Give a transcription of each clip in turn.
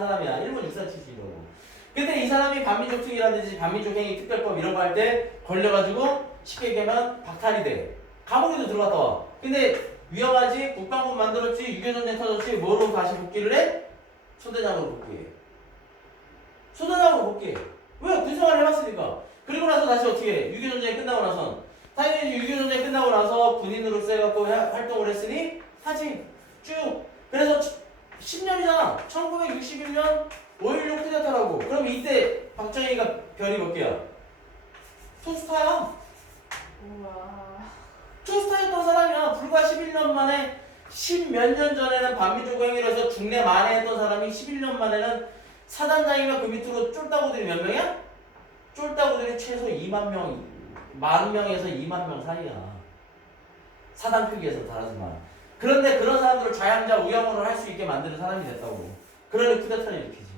한 사람이야. 일본 육사 출신이고. 근데 이 사람이 반민족 특위라든지 반민족 행위 특별법 이런 거 할 때 걸려가지고 쉽게 얘기하면 박탈이 돼. 감옥에도 들어갔다 와. 근데 위험하지? 국방부 만들었지? 6.25전쟁 터졌지? 뭐로 다시 복귀를 해? 소대장으로 복귀해. 소대장으로 복귀해. 왜? 군생활을 해봤으니까. 그리고 나서 다시 어떻게 해? 6.25전쟁이 끝나고 나선 당연히 6.25전쟁 끝나고 나서 군인으로서 해갖고 활동을 했으니 하지. 쭉. 그래서 10년이잖아. 1961년 5.16 쿠데타라고. 그럼 이때 박정희가 별이 몇 개야? 투스타야. 우와. 투스타였던 사람이야. 불과 11년 만에 10몇 년 전에는 반민족 행위를 해서 중내 만회했던 사람이 11년 만에는 사단장이면 그 밑으로 쫄따구들이 몇 명이야? 쫄따구들이 최소 2만 명, 10,000명에서 2만 명 사이야. 사단 표기에서 다르지만. 그런데 그런 사람들을 좌양자 우양으로 할 수 있게 만드는 사람이 됐다고. 그러니 쿠데타를 일으키지.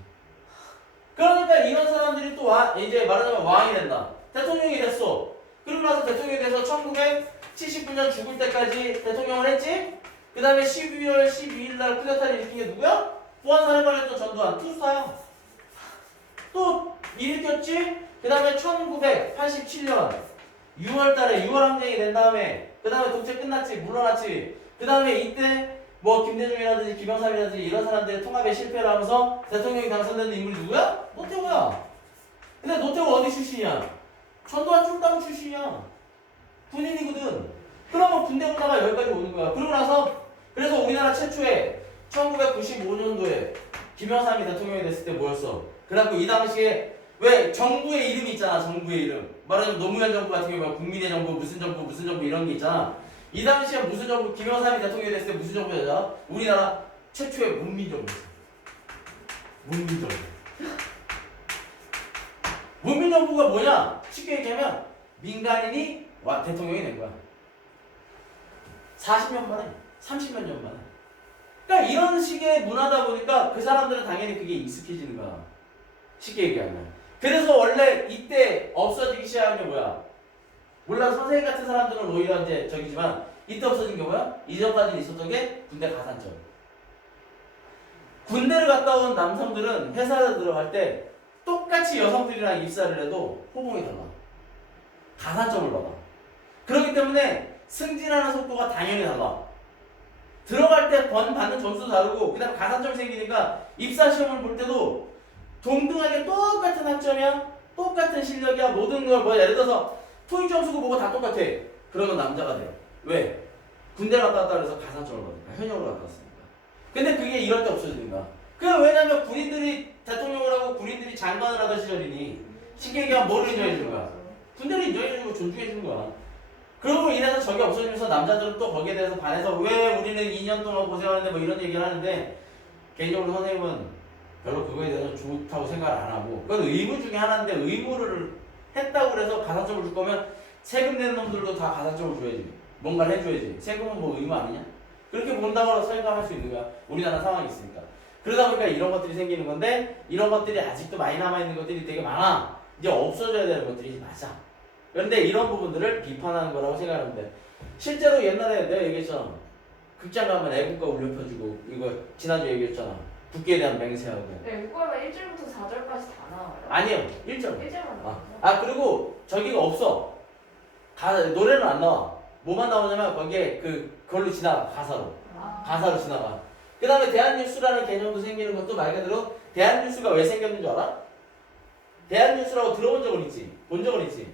그러니까 이런 사람들이 또 이제 말하자면 왕이 된다. 대통령이 됐어. 그러고 나서 대통령이 돼서 1979년 죽을 때까지 대통령을 했지? 그 다음에 12월 12일 날 쿠데타를 일으킨 게 누구야? 보안사령관이었던 전두환, 투수사야. 또 일으켰지? 그 다음에 1987년 6월 달에 6월 항쟁이 된 다음에 그 다음에 독재 끝났지, 물러났지. 그 다음에 이때 뭐 김대중이라든지 김영삼이라든지 이런 사람들의 통합에 실패를 하면서 대통령이 당선된 인물이 누구야? 노태우야. 근데 노태우 어디 출신이야? 전두환 쫄따구 출신이야. 군인이거든. 그러면 군대 오다가 여기까지 오는 거야. 그러고 나서 그래서 우리나라 최초에 1995년도에 김영삼이 대통령이 됐을 때 뭐였어? 그래갖고 이 당시에 왜 정부의 이름이 있잖아. 정부의 이름. 말하자면 노무현 정부 같은 경우는 국민의 정부, 무슨 정부 이런 게 있잖아. 이 당시에 무슨 정부, 김영삼이 대통령이 됐을 때 무슨 정부였잖아? 우리나라 최초의 문민정부였어. 문민정부. 문민정부가 뭐냐? 쉽게 얘기하면 민간인이 대통령이 된 거야. 40년 만에, 30몇 년 만에. 그러니까 이런 식의 문화다 보니까 그 사람들은 당연히 그게 익숙해지는 거야. 쉽게 얘기하면. 그래서 원래 이때 없어지기 시작한 게 뭐야? 물론 선생님 같은 사람들은 오히려 이제 저기지만 이때 없어진 게 뭐야? 이전까지 있었던 게 군대 가산점. 군대를 갔다 온 남성들은 회사에 들어갈 때 똑같이 여성들이랑 입사를 해도 호봉이 달라. 가산점을 받아. 그렇기 때문에 승진하는 속도가 당연히 달라. 들어갈 때 받는 점수도 다르고 그 다음에 가산점이 생기니까 입사시험을 볼 때도 동등하게 똑같은 학점이야. 똑같은 실력이야. 모든 걸 뭐 예를 들어서 토익 점수고 뭐고 다 똑같아. 그러면 남자가 돼요. 왜? 군대 갔다 왔다 그래서 가산점을 받으니까. 현역으로 갔다 왔으니까. 근데 그게 이럴 때 없어지는 거야. 그게 왜냐면 군인들이 대통령을 하고 군인들이 장관을 하던 시절이니 쉽게 얘기하면 뭐를 인정해주는 거야? 군대를 인정해주고 존중해주는 거야. 그러고 이래서 저게 없어지면서 남자들은 또 거기에 대해서 반해서 왜 우리는 2년 동안 고생하는데 뭐 이런 얘기를 하는데 개인적으로 선생님은 별로 그거에 대해서 좋다고 생각을 안 하고 그건 의무 중에 하나인데 의무를 했다고 그래서 가산점을 줄 거면 세금 내는 놈들도 다 가산점을 줘야지. 뭔가를 해줘야지. 세금은 뭐 의무 아니냐? 그렇게 본다고 생각할 수 있는 거야. 우리나라 상황이 있으니까. 그러다 보니까 이런 것들이 생기는 건데 이런 것들이 아직도 많이 남아있는 것들이 되게 많아. 이제 없어져야 되는 것들이 맞아. 그런데 이런 부분들을 비판하는 거라고 생각하면 돼. 실제로 옛날에 내가 얘기했잖아. 극장 가면 애국가 울려 펴주고 이거 지난주에 얘기했잖아. 국기에 대한 맹세하고. 네, 국가가 1절부터 4절까지 다 나와요. 아니요. 1절. 1절만 나와요. 그리고 저기가 없어. 노래는 안 나와. 뭐만 나오냐면 거기에 그걸로 지나가. 가사로. 가사로 지나가. 그 다음에 대한뉴스라는 개념도 생기는 것도 말 그대로 대한뉴스가 왜 생겼는 줄 알아? 대한뉴스라고 들어본 적은 있지? 본 적은 있지?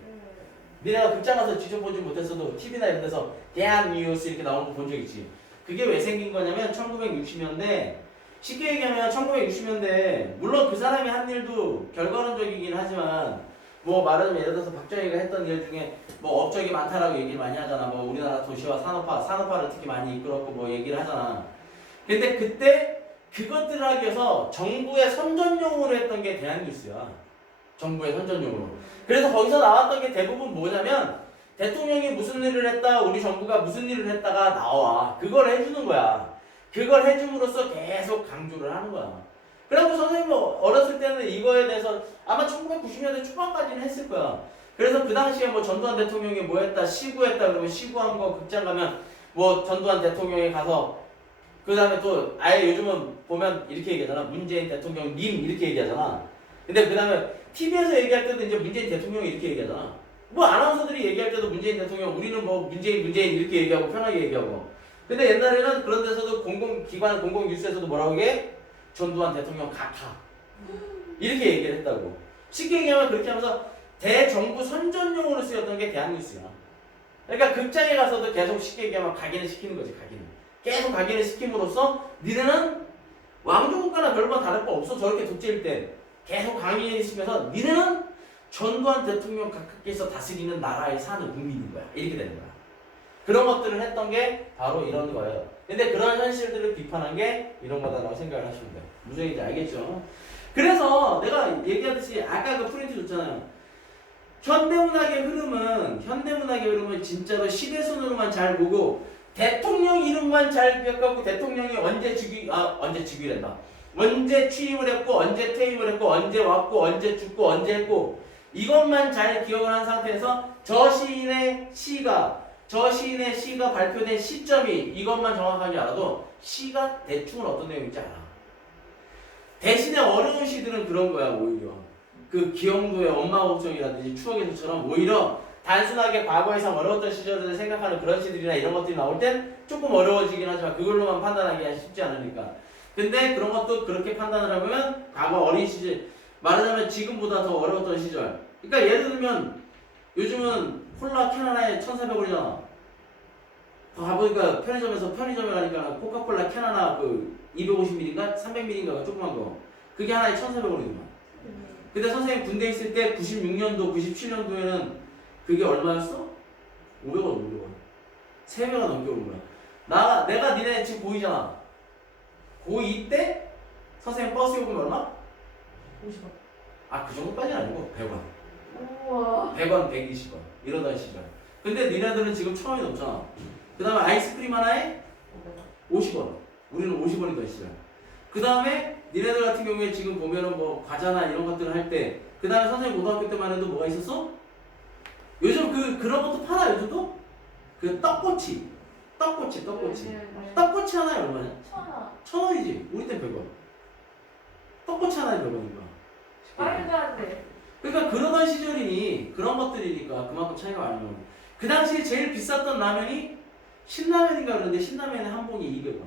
니네가 극장 가서 직접 보지 못했어도 TV나 이런 데서 대한뉴스 이렇게 나오는 거 본 적 있지? 그게 왜 생긴 거냐면 1960년대 쉽게 얘기하면 1960년대 물론 그 사람이 한 일도 결과론적이긴 하지만 뭐 말하자면 예를 들어서 박정희가 했던 일 중에 뭐 업적이 많다라고 얘기를 많이 하잖아. 뭐 우리나라 도시와 산업화를 특히 많이 이끌었고 뭐 얘기를 하잖아. 근데 그때 그것들을 하기 위해서 정부의 선전용으로 했던 게 대한뉴스야. 정부의 선전용으로. 그래서 거기서 나왔던 게 대부분 뭐냐면 대통령이 무슨 일을 했다, 우리 정부가 무슨 일을 했다가 나와. 그걸 해주는 거야. 그걸 해줌으로써 계속 강조를 하는 거야. 그래갖고 선생님이 어렸을 때는 이거에 대해서 아마 1990년대 초반까지는 했을 거야. 그래서 그 당시에 뭐 전두환 대통령이 뭐 했다, 시구했다 그러면 시구한 거 극장 가면 뭐 전두환 대통령이 가서 그 다음에 또 아예 요즘은 보면 이렇게 얘기하잖아. 문재인 대통령 님 이렇게 얘기하잖아. 근데 그 다음에 TV에서 얘기할 때도 이제 문재인 대통령이 이렇게 얘기하잖아. 뭐 아나운서들이 얘기할 때도 문재인 대통령, 우리는 뭐 문재인 이렇게 얘기하고 편하게 얘기하고. 근데 옛날에는 그런 데서도 공공기관, 공공뉴스에서도 뭐라고 얘기해? 전두환 대통령 각하. 이렇게 얘기를 했다고. 쉽게 얘기하면 그렇게 하면서 대정부 선전용어로 쓰였던 게 대한뉴스야. 그러니까 극장에 가서도 계속 쉽게 얘기하면 각인을 시키는 거지, 각인을. 계속 각인을 시킴으로써 니네는 왕조국가나 별반 다를 바 없어. 저렇게 독재일 때 계속 각인을 시키면서 니네는 전두환 대통령 각하께서 다스리는 나라에 사는 국민인 거야. 이렇게 되는 거야. 그런 것들을 했던 게 바로 이런 거예요. 근데 그런 현실들을 비판한 게 이런 거다라고 생각을 하시면 돼요. 무슨 얘기인지 알겠죠? 그래서 내가 얘기하듯이 아까 그 프린트 줬잖아요. 현대문학의 흐름은 진짜로 시대순으로만 잘 보고 대통령 이름만 잘 기억하고 대통령이 언제 즉위된다. 언제 취임을 했고 언제 퇴임을 했고 언제 왔고 언제 죽고 언제 했고 이것만 잘 기억을 한 상태에서 저 시인의 시가 발표된 시점이 이것만 정확하게 알아도 시가 대충은 어떤 내용인지 알아. 대신에 어려운 시들은 그런 거야. 오히려 그 기영도의 엄마 걱정이라든지 추억에서처럼 오히려 단순하게 과거에서 어려웠던 시절을 생각하는 그런 시들이나 이런 것들이 나올 땐 조금 어려워지긴 하지만 그걸로만 판단하기가 쉽지 않으니까. 근데 그런 것도 그렇게 판단을 하면 과거 어린 시절, 말하자면 지금보다 더 어려웠던 시절. 그러니까 예를 들면 요즘은 콜라 캔 하나에 1,400원이잖아. 가보니까 편의점에 가니까 코카콜라 캔 하나 그 250ml인가 300ml인가 조그만 거. 그게 하나에 1,400원이구만. 근데 선생님 군대 있을 때 96년도, 97년도에는 그게 얼마였어? 500원. 3배가 넘게 오른 거야. 내가 니네 지금 고2잖아. 고2 때 선생님 버스 요금 얼마? 50원. 아, 그 정도까지는 아니고 100원. 우와. 100원, 120원. 이러던 시절. 근데 니네들은 지금 1,000원이 넘잖아. 그 다음에 아이스크림 하나에 50원. 우리는 50원이던 시절. 그 다음에 니네들 같은 경우에 지금 보면은 뭐 과자나 이런 것들을 할 때, 그 다음에 선생님 고등학교 때만 해도 뭐가 있었어? 요즘 그런 것도 팔아, 요즘도? 그 떡꼬치. 떡꼬치 하나에 얼마냐? 1,000원. 1,000원이지. 우리 때 100원. 떡꼬치 하나에 100원인가? 말도 안 돼. 그러니까 그러던 시절이니 그런 것들이니까 그만큼 차이가 많이 나는. 그 당시에 제일 비쌌던 라면이 신라면인가 그러는데 신라면에 한 봉이 200원.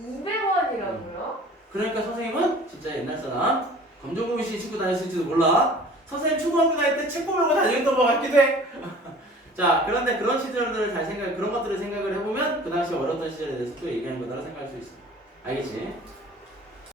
200원이라고요? 그러니까 선생님은 진짜 옛날 사람. 검정고무 씨 친구 다녔을지도 몰라. 선생님 초등학교 다닐 때 책 보려고 다녔던 것 같기도 해. 자, 그런데 그런 시절들을 그런 것들을 생각을 해보면 그 당시 어려웠던 시절에 대해서 또 얘기하는 거다라고 생각할 수 있어. 알겠지?